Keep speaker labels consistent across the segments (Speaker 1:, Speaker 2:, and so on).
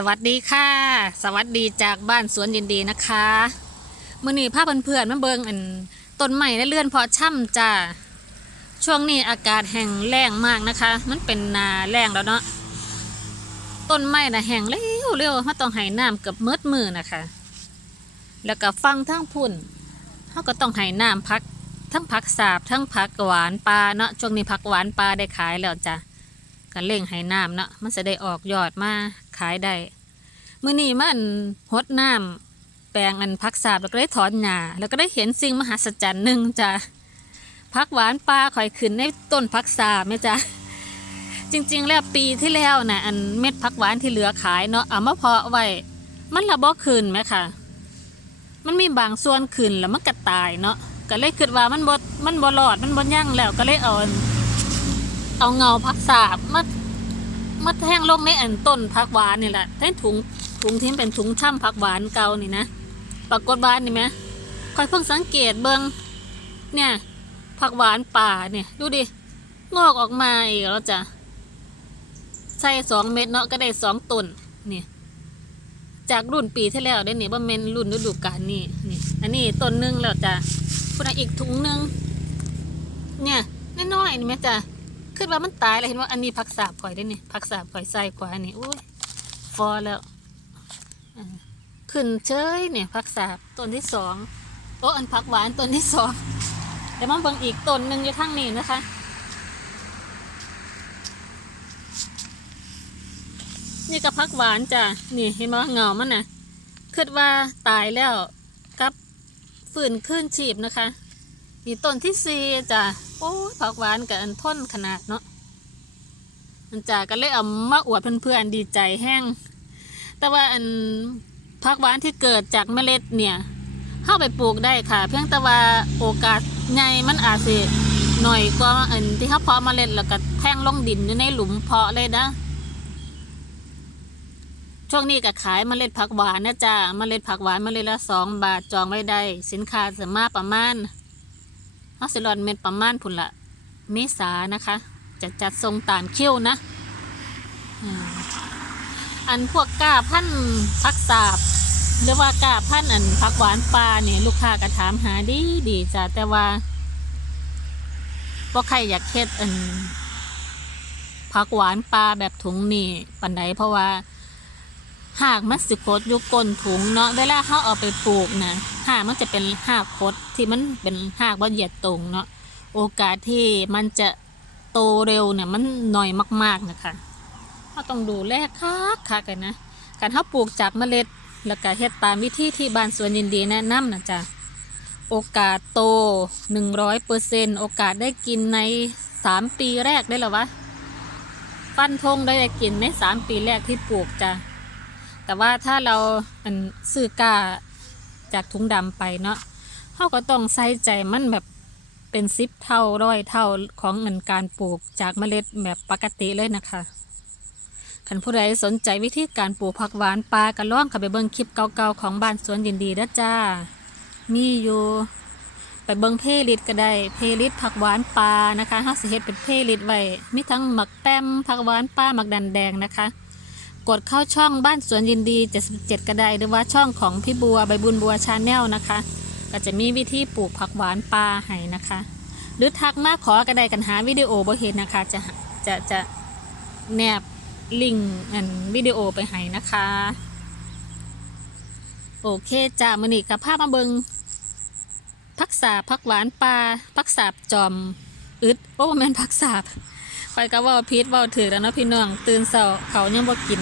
Speaker 1: สวัสดีค่ะ สวัสดีจากบ้านสวนยินดีนะคะมื่อนี้พาพเพื่อนๆมาเบิงอันต้นใหม่และเลื่อนพาะช่ำจ้าช่วงนี้อากาศแห้งแล้งมากนะคะ มันเป็นนาแล้งแล้วเนาะต้นไม้นะแห้งเร็วเร็วๆมาต้องให้น้ำเกือบมืดมือนะคะ แล้วก็ฟังทั้งพุ่นเขาก็ต้องให้น้ำพัก ทั้งผักสาบทั้งผักหวานปลาเนาะช่วงนี้ผักหวานปลาได้ขายแล้วจ้ะ ก็เร่งให้น้ำเนาะมันจะได้ออกยอดมาขายได้มื้อนี้มันหดน้ำแปลงอันผักสาบแล้วก็ได้ถอนหญ้าแล้วก็ได้เห็นสิ่งมหัศจรรย์หนึ่งจ้ะผักหวานปลาข่อยขึ้นในต้นผักสาบไหมจ้ะจริง ๆ แล้วปีที่แล้วน่ะอันเม็ดผักหวานที่เหลือขายเนาะเอามาเพาะไว้มันละบ่ขึ้นไหมค่ะ มันมีบางส่วนขึ้นแล้วมันก็ตายเนาะก็เลยคิดว่ามันบ่มันบ่รอดมันบ่ยั่งแล้วก็เลยเอาอัน เอาเงาพักสาบมามาแทงลงในอันต้นผักหวานนี่แหละในถุงถุงที่เป็นถุงช่ำผักหวานเก่านี่นะปรากฏว่านนี่ไหมคอยเพิ่งสังเกตเบิงเนี่ยผักหวานป่าเนี่ย ดูดิงอกออกมาอีกแล้วจ้ะใส่สองเม็ดเนาะก็ได้สองต้นเนี่ยจากรุ่นปีที่แล้วได้เนี่ยบ่แม่นรุ่นฤดูกาลนี่นี่อันนี้ต้นหนึงแล้วจ้ะพุ่นนะอีกถุงหนึงเนี่ยน้อยๆนี่แม่จ้ะ ขึ้นว่ามันตายแล้วเห็นว่าอันนี้ผักสาบข่อยได้นี่ผักสาบข่อยใส่กว่านี่อุ้ยฟอแล้วขึ้นเฉยเนี่ยผักสาบต้นที่สองโอ้อันผักหวานต้นที่สองเดี๋ยวมาเบิ่งอีกต้นหนึ่งอยู่ทางนี้นะคะนี่ก็ผักหวานจ้ะ นี่เห็นไหมเงามันนะคิดว่าตายแล้วกับฝืนขึ้นชีพนะคะ นี่ต้นที่สี่จ้ะ โอ้ยผักหวานกับอันท่นขนาดเนาะมันจ้ะก็เลยเอามาอวดเพื่อนๆดีใจแห้ง แต่ว่าอันผักหวานที่เกิดจากเมล็ดเนี่ยเข้าไปปลูกได้ค่ะ เพียงแต่ว่าโอกาสใหญ่มันอาจสิหน่อยกว่าอันที่เขาเพาะเมล็ดแล้วก็แท่งลงดินอยู่ในหลุมเพาะเลยนะช่วงนี้ก็ขายเมล็ดผักหวานนะจ๊ะเมล็ดผักหวานเมล็ดละสองบาทจองไว้ได้ สินค้าสริมมาประมาณ ฮอสซิลอนเม็ดประมาณพุ่นละเมษานะคะ จะจัดทรงตามคิวนะ อันพวกก้าพันธุ์ผักสาบหรือว่าก้าพันอันผักหวานปลาเนี่ยลูกค้าก็ถามหาดีดีจ้ะแต่ว่าพวกใครอยากเฮ็ดอันผักหวานปลาแบบถุงนี่ปันใดเพราะว่า หากมันสิโคดอยู่ก้นถุงเนาะเวลาเขาเอาไปปลูกนะหากมันจะเป็นหากคดที่มันเป็นหากว่าเหยียดตรงเนาะโอกาสที่มันจะโตเร็วเนี่ยมันน้อยมาก ๆนะคะเขาต้องดูแลคักคักกันนะการเขาปลูกจากเมล็ดแล้วก็เฮ็ดตามวิธีที่บ้านสวนยินดีแนะนำนะจ๊ะโอกาสโตหนึ่งร้อยเปอร์เซนโอกาสได้กินในสามปีแรกได้หรอวะ ฟันธงได้กินในสามปีแรกที่ปลูกจ้ะ แต่ว่าถ้าเราอันซื้อกาจากถุงดำไปเนาะเขาก็ต้องใส่ใจมันแบบเป็นซิปเท่าร้อยเท่าของเงินการปลูกจากเมล็ดแบบปกติเลยนะคะคันผู้ใดสนใจวิธีการปลูกผักหวานปลากระล่องข้าไปเบิ่งคลิปเก่าๆของบ้านสวนยินดีนะจ้า มีอยู่ไปเบิ่งเพลย์ลิสต์ก็ได้ เพลย์ลิสต์ผักหวานปลานะคะเขาสิเฮ็ดเป็นเพลย์ลิสต์ไว้ มีทั้งหมักแป้มผักหวานปลาหมักดันแดงนะคะ กดเข้าช่องบ้านสวนยินดี 77ก็ไดหรือว่าช่องของพี่บัวใบบุญบัวชาแนลนะคะ ก็จะมีวิธีปลูกผักหวานปลาให้นะคะ หรือทักมาขอก็ไดกันหาวิดีโอบ่เห็นนะคะ จะจะจะแนบลิงก์อันวิดีโอไปให้นะคะ โอเคจ้ามือนี้กับภาพมาเบิงพักษาผักหวานปลาพักษาบจอมอึดโอ้บ่แมนพักษาบ อยก็ว่าพิษว่าถือแล้วเนาะพี่น้อง ตื่นเสาเขายังบ่กิน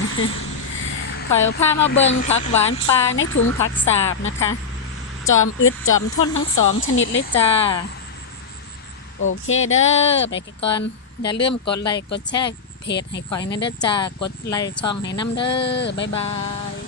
Speaker 1: คอยผ้ามาเบิงผักหวานปลาในถุงผักสาบนะคะ จอมอึดจอมทนทั้งสองชนิดเลยจ้า โอเคเด้อไปกันก่อน อย่าลืมกดไลค์กดแชร์เพจให้คอยนะเด้อจ้ากดไลค์ช่องให้น้ำเด้อบ๊ายบาย